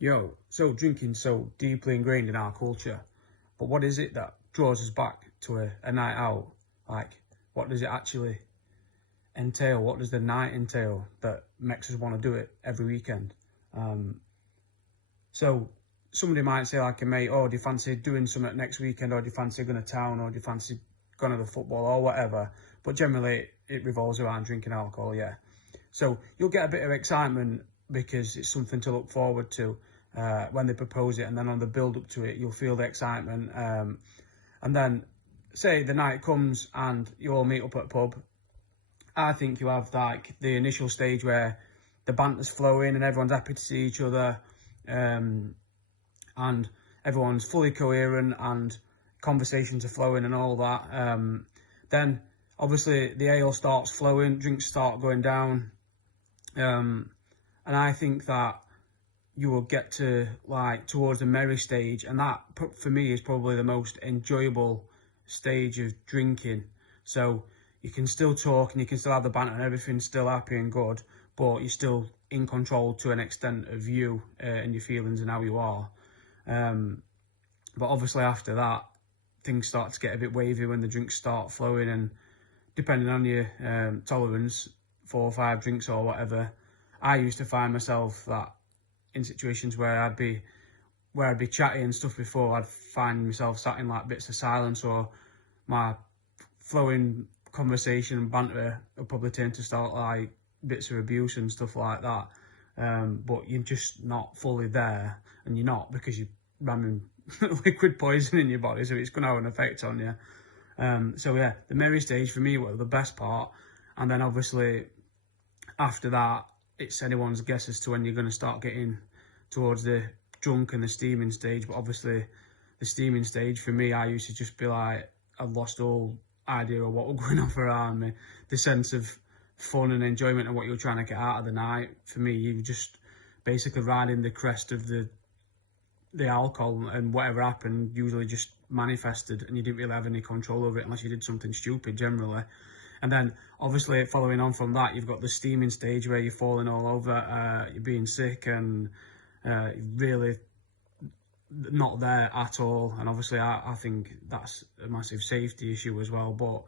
So drinking's so deeply ingrained in our culture, but what is it that draws us back to a night out? Like, what does it actually entail? What does the night entail that makes us want to do it every weekend? So somebody might say, like a mate, oh, do you fancy doing something next weekend, or do you fancy going to town, or do you fancy going to the football, or whatever? But generally, it revolves around drinking alcohol, yeah. So you'll get a bit of excitement because it's something to look forward to when they propose it, and then on the build up to it, you'll feel the excitement. And then, say the night comes and you all meet up at a pub. I think you have like the initial stage where the banter's flowing and everyone's happy to see each other, and everyone's fully coherent and conversations are flowing and all that. Then obviously the ale starts flowing, drinks start going down, and I think that you will get to like towards the merry stage, and that for me is probably the most enjoyable stage of drinking. So you can still talk and you can still have the banter and everything's still happy and good, but you're still in control to an extent of you and your feelings and how you are. But obviously after that, things start to get a bit wavy when the drinks start flowing, and depending on your tolerance, 4 or 5 drinks or whatever. I used to find myself that in situations where I'd be chatty and stuff before, I'd find myself sat in like bits of silence, or my flowing conversation and banter would probably tend to start like bits of abuse and stuff like that. But you're just not fully there, and you're not because you're ramming liquid poison in your body, so it's going to have an effect on you. So yeah, the merry stage for me was the best part, and then obviously after that, it's anyone's guess as to when you're going to start getting towards the drunk and the steaming stage. But obviously the steaming stage for me, I used to just be like, I've lost all idea of what was going on around me. The sense of fun and enjoyment of what you're trying to get out of the night, for me, you were just basically riding the crest of the alcohol, and whatever happened usually just manifested, and you didn't really have any control over it unless you did something stupid generally. And then obviously following on from that, you've got the steaming stage where you're falling all over, you're being sick and really not there at all. And obviously I think that's a massive safety issue as well. But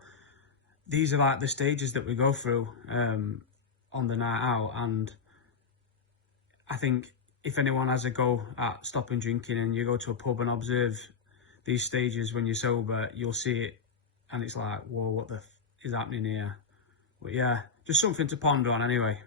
these are like the stages that we go through on the night out, and I think if anyone has a go at stopping drinking and you go to a pub and observe these stages when you're sober, you'll see it, and it's like, whoa, what the is happening here? But yeah, just something to ponder on anyway.